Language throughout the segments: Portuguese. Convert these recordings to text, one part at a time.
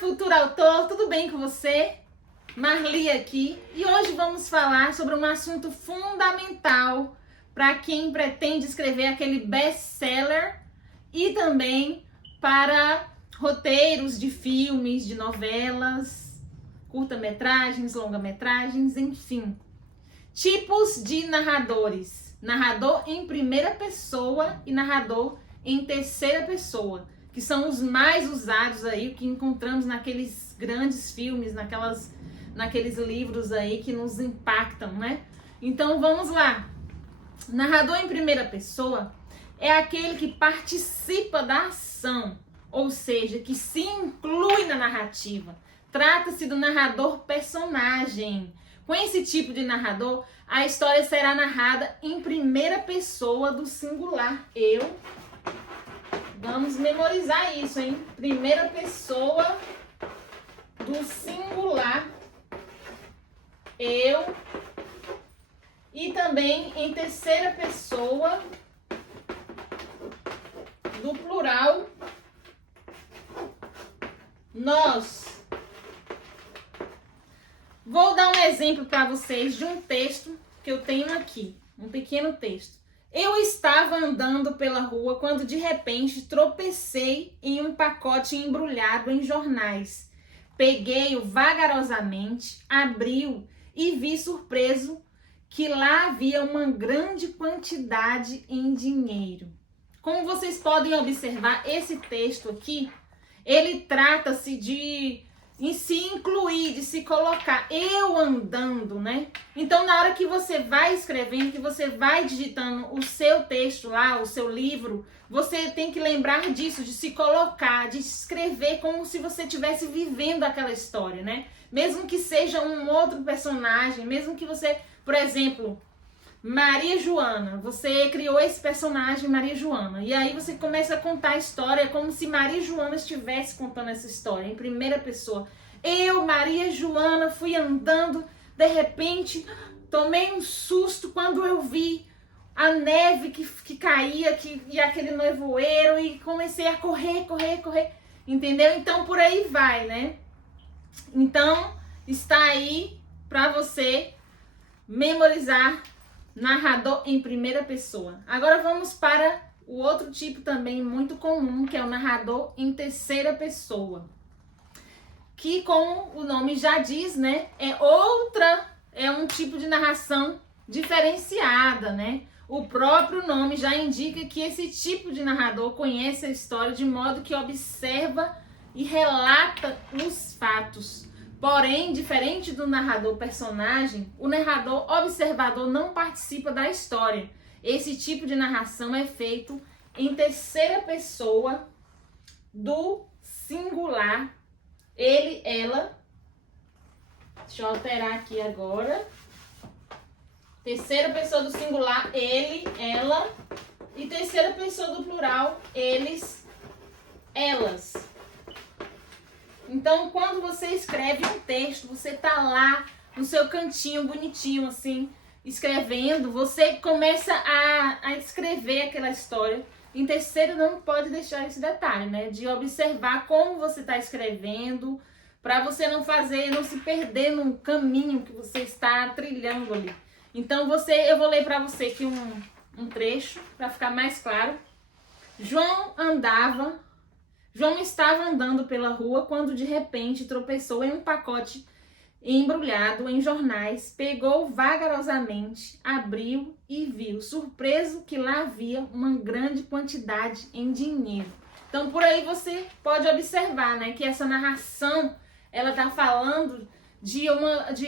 Futuro autor, tudo bem com você? Marli aqui e hoje vamos falar sobre um assunto fundamental para quem pretende escrever aquele best-seller e também para roteiros de filmes, de novelas, curta-metragens, longa-metragens, enfim. Tipos de narradores. Narrador em primeira pessoa e narrador em terceira pessoa, que são os mais usados aí, que encontramos naqueles grandes filmes, naqueles livros aí que nos impactam, né? Então vamos lá. Narrador em primeira pessoa é aquele que participa da ação, ou seja, que se inclui na narrativa. Trata-se do narrador personagem. Com esse tipo de narrador, a história será narrada em primeira pessoa do singular. Eu. Vamos memorizar isso, hein? Primeira pessoa do singular. Eu. E também em terceira pessoa do plural. Nós. Vou dar um exemplo para vocês de um texto que eu tenho aqui. Um pequeno texto. Eu estava andando pela rua quando de repente tropecei em um pacote embrulhado em jornais. Peguei-o vagarosamente, abri-o e vi surpreso que lá havia uma grande quantidade em dinheiro. Como vocês podem observar, esse texto aqui, ele trata-se de se incluir, de se colocar, eu andando, né? Então, na hora que você vai escrevendo, que você vai digitando o seu texto lá, o seu livro, você tem que lembrar disso, de se colocar, de escrever como se você estivesse vivendo aquela história, né? Mesmo que seja um outro personagem, mesmo que você, por exemplo, Maria Joana, você criou esse personagem Maria Joana, e aí você começa a contar a história como se Maria Joana estivesse contando essa história, em primeira pessoa. Eu, Maria Joana, fui andando, de repente, tomei um susto quando eu vi a neve que caía, e aquele nevoeiro, e comecei a correr, entendeu? Então, por aí vai, né? Então, está aí para você memorizar narrador em primeira pessoa. Agora vamos para o outro tipo também muito comum, que é o narrador em terceira pessoa. Que, como o nome já diz, né, é um tipo de narração diferenciada, né? O próprio nome já indica que esse tipo de narrador conhece a história de modo que observa e relata os fatos. Porém, diferente do narrador personagem, o narrador observador não participa da história. Esse tipo de narração é feito em terceira pessoa do singular. Ele, ela. Deixa eu alterar aqui agora. Terceira pessoa do singular, ele, ela. E terceira pessoa do plural, eles, elas. Então, quando você escreve um texto, você tá lá no seu cantinho bonitinho, assim, escrevendo, você começa a escrever aquela história. Em terceiro, não pode deixar esse detalhe, né? De observar como você tá escrevendo, para você não se perder no caminho que você está trilhando ali. Então, eu vou ler para você aqui um trecho, para ficar mais claro. João estava andando pela rua quando de repente tropeçou em um pacote embrulhado em jornais, pegou vagarosamente, abriu e viu, surpreso, que lá havia uma grande quantidade em dinheiro. Então, por aí você pode observar, né, que essa narração, ela tá falando de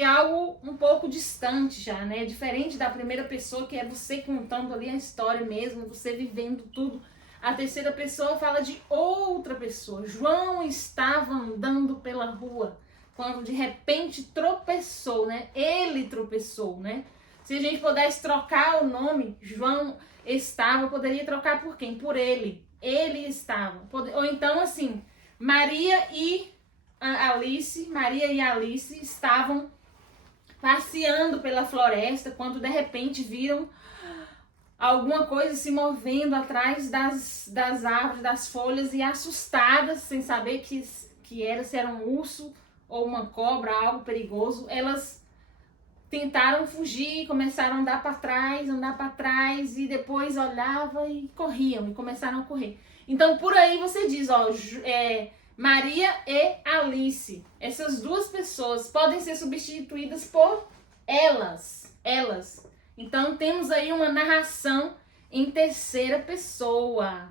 algo um pouco distante já, né, diferente da primeira pessoa, que é você contando ali a história mesmo, você vivendo tudo. A terceira pessoa fala de outra pessoa. João estava andando pela rua quando de repente tropeçou, né? Ele tropeçou, né? Se a gente pudesse trocar o nome, João estava, poderia trocar por quem? Por ele. Ele estava. Ou então assim, Maria e Alice estavam passeando pela floresta quando de repente viram alguma coisa se movendo atrás das árvores, das folhas, e assustadas, sem saber que que era, se era um urso ou uma cobra, algo perigoso. Elas tentaram fugir, começaram a andar para trás e depois olhava e corriam e começaram a correr. Então por aí você diz, ó, Maria e Alice. Essas duas pessoas podem ser substituídas por elas. Então temos aí uma narração em terceira pessoa.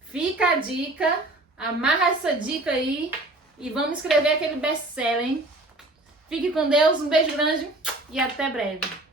Fica a dica, amarra essa dica aí e vamos escrever aquele best-seller, hein? Fique com Deus, um beijo grande e até breve.